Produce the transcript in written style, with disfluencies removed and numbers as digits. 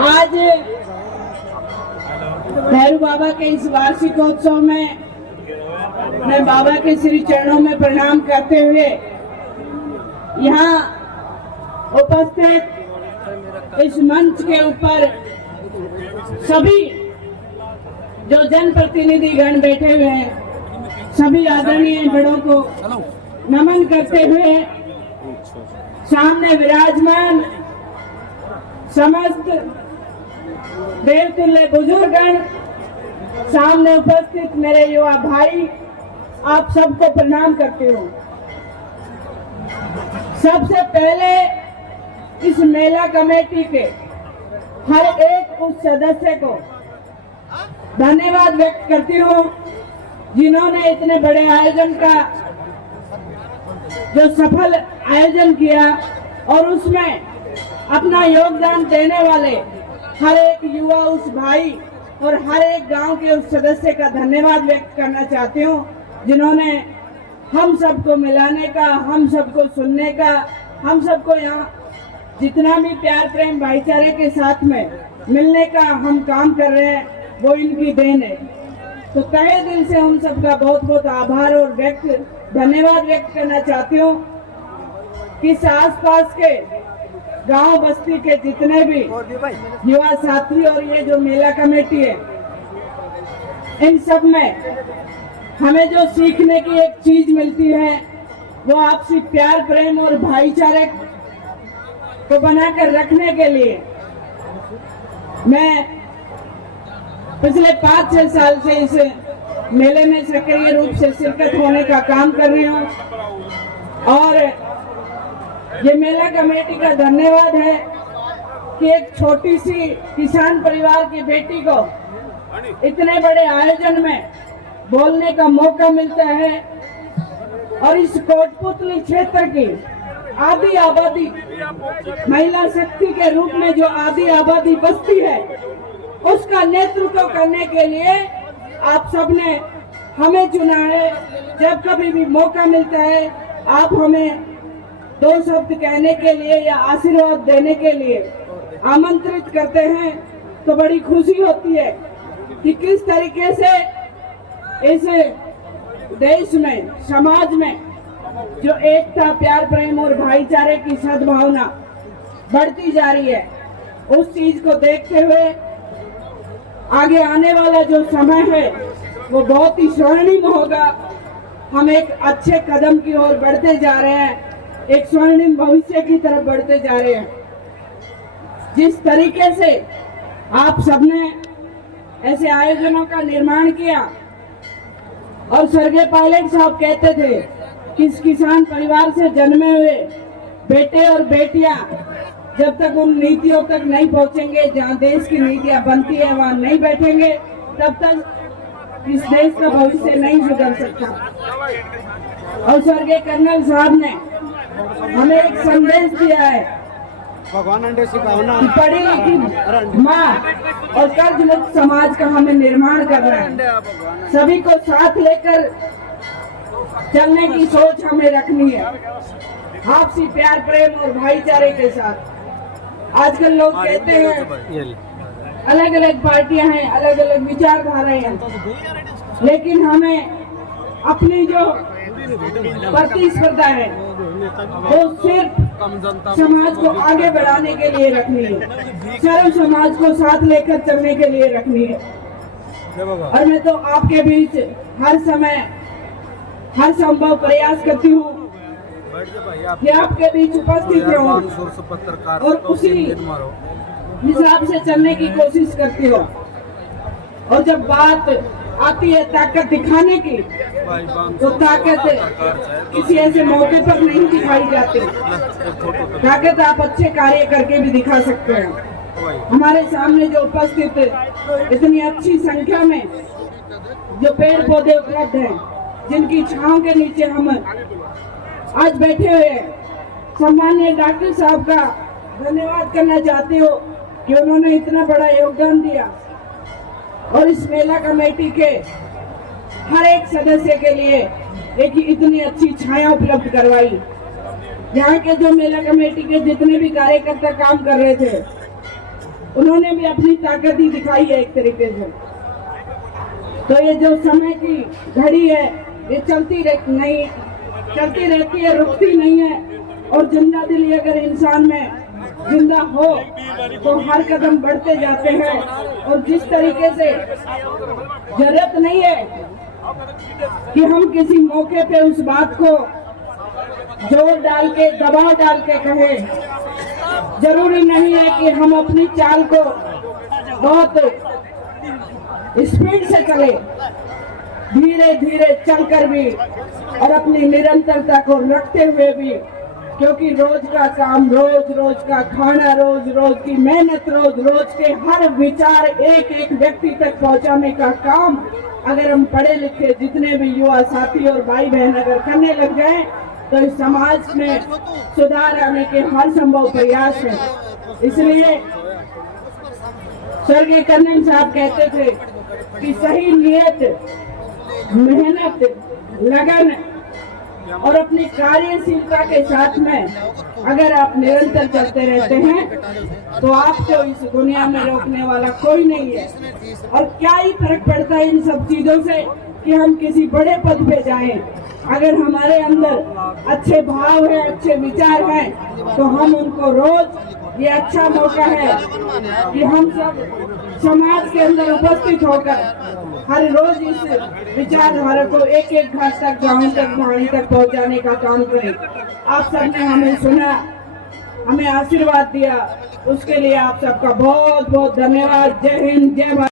आज भैरू बाबा के इस वार्षिकोत्सव में मैं बाबा के श्री चरणों में प्रणाम करते हुए यहाँ उपस्थित इस मंच के ऊपर सभी जो जनप्रतिनिधि गण बैठे हुए हैं, सभी आदरणीय बड़ों को नमन करते हुए सामने विराजमान समस्त देवतुल्य बुजुर्गगण, सामने उपस्थित मेरे युवा भाई, आप सबको प्रणाम करती हूँ। सबसे पहले इस मेला कमेटी के हर एक उस सदस्य को धन्यवाद व्यक्त करती हूँ जिन्होंने इतने बड़े आयोजन का जो सफल आयोजन किया और उसमें अपना योगदान देने वाले हर एक युवा उस भाई और हर एक गांव के उस सदस्य का धन्यवाद व्यक्त करना चाहती हूँ जिन्होंने हम सबको मिलाने का, हम सबको सुनने का, हम सबको यहाँ जितना भी प्यार प्रेम भाईचारे के साथ में मिलने का हम काम कर रहे हैं, वो इनकी देन है। तो तहे दिल से हम सबका बहुत बहुत आभार और धन्यवाद व्यक्त करना चाहती हूँ कि आसपास के गांव बस्ती के जितने भी युवा साथी और ये जो मेला कमेटी है, इन सब में हमें जो सीखने की एक चीज मिलती है वो आपसी प्यार प्रेम और भाईचारे को बनाकर रखने के लिए मैं पिछले 5-6 साल से इस मेले में सक्रिय रूप से शिरकत होने का काम कर रही हूँ और ये मेला कमेटी का धन्यवाद है कि एक छोटी सी किसान परिवार की बेटी को इतने बड़े आयोजन में बोलने का मौका मिलता है और इस कोटपुतली क्षेत्र की आधी आबादी, महिला शक्ति के रूप में जो आधी आबादी बसती है, उसका नेतृत्व करने के लिए आप सबने हमें चुना है। जब कभी भी मौका मिलता है आप हमें 2 शब्द कहने के लिए या आशीर्वाद देने के लिए आमंत्रित करते हैं तो बड़ी खुशी होती है कि किस तरीके से इस देश में, समाज में जो एकता, प्यार प्रेम और भाईचारे की सद्भावना बढ़ती जा रही है, उस चीज को देखते हुए आगे आने वाला जो समय है वो बहुत ही स्वर्णिम होगा। हम एक अच्छे कदम की ओर बढ़ते जा रहे हैं, एक स्वर्णिम भविष्य की तरफ बढ़ते जा रहे हैं। जिस तरीके से आप सबने ऐसे आयोजनों का निर्माण किया और स्वर्गीय पायलट साहब कहते थे कि इस किसान परिवार से जन्मे हुए बेटे और बेटियां जब तक उन नीतियों तक नहीं पहुंचेंगे जहां देश की नीतियां बनती है, वहां नहीं बैठेंगे, तब तक इस देश का भविष्य नहीं सुधर सकता। और स्वर्गीय कर्नल साहब ने हमें एक संदेश दिया है कि पढ़ी लिखी माँ और कर्ज मुक्त समाज का हमें निर्माण करना है। सभी को साथ लेकर चलने की सोच हमें रखनी है, आपसी प्यार प्रेम और भाईचारे के साथ। आजकल लोग कहते हैं अलग अलग पार्टियां हैं, अलग अलग विचारधाराएं हैं, लेकिन हमें अपनी जो प्रतिस्पर्धा है वो सिर्फ समाज को आगे बढ़ाने के लिए रखनी है, सर्व समाज को साथ लेकर चलने के लिए रखनी है। और मैं तो आपके बीच हर समय हर संभव प्रयास करती हूँ कि आपके बीच उपस्थित रहूं और उसी हिसाब से चलने की कोशिश करती हूँ। और जब बात आती है ताकत दिखाने की, तो ताकत किसी ऐसे मौके पर नहीं दिखाई जाती। ताकत आप अच्छे कार्य करके भी दिखा सकते हैं। हमारे सामने जो उपस्थित इतनी अच्छी संख्या में जो पेड़ पौधे उपलब्ध हैं, जिनकी छांव के नीचे हम आज बैठे हुए हैं, सम्माननीय डॉक्टर साहब का धन्यवाद करना चाहती हूँ कि उन्होंने इतना बड़ा योगदान दिया और इस मेला कमेटी के हर एक सदस्य के लिए एक इतनी अच्छी छाया उपलब्ध करवाई। यहाँ के जो मेला कमेटी के जितने भी कार्यकर्ता काम कर रहे थे, उन्होंने भी अपनी ताकत ही दिखाई है एक तरीके से। तो ये जो समय की घड़ी है ये चलती रहती है, रुकती नहीं है। और जिंदा दिली अगर इंसान में जिंदा हो तो हर कदम बढ़ते जाते हैं। और जिस तरीके से जरूरत नहीं है कि हम किसी मौके पे उस बात को जोर डाल के, दबाव डाल के कहें। जरूरी नहीं है कि हम अपनी चाल को बहुत स्पीड से चले, धीरे धीरे चलकर भी और अपनी निरंतरता को रखते हुए भी, क्योंकि रोज का काम, रोज का खाना, रोज की मेहनत, रोज के हर विचार एक एक व्यक्ति तक पहुंचाने का काम अगर हम पढ़े लिखे जितने भी युवा साथी और भाई बहन अगर करने लग जाए तो इस समाज में सुधार आने के हर संभव प्रयास है। इसलिए स्वर्गीय कर्नल साहब कहते थे कि सही नियत, मेहनत, लगन और अपनी कार्यशीलता के साथ में अगर आप निरंतर चलते रहते हैं तो आपको इस दुनिया में रोकने वाला कोई नहीं है। और क्या ही फर्क पड़ता है इन सब चीजों से कि हम किसी बड़े पद पे जाएं, अगर हमारे अंदर अच्छे भाव है, अच्छे विचार हैं तो हम उनको रोज, ये अच्छा मौका है कि हम सब समाज के अंदर उपस्थित होकर हर रोज इस विचारधारा को एक एक घर तक, गांव तक, वाणी तक पहुंचाने का काम करें। आप सबने हमें सुना, हमें आशीर्वाद दिया, उसके लिए आप सबका बहुत बहुत धन्यवाद। जय हिंद, जय भारत।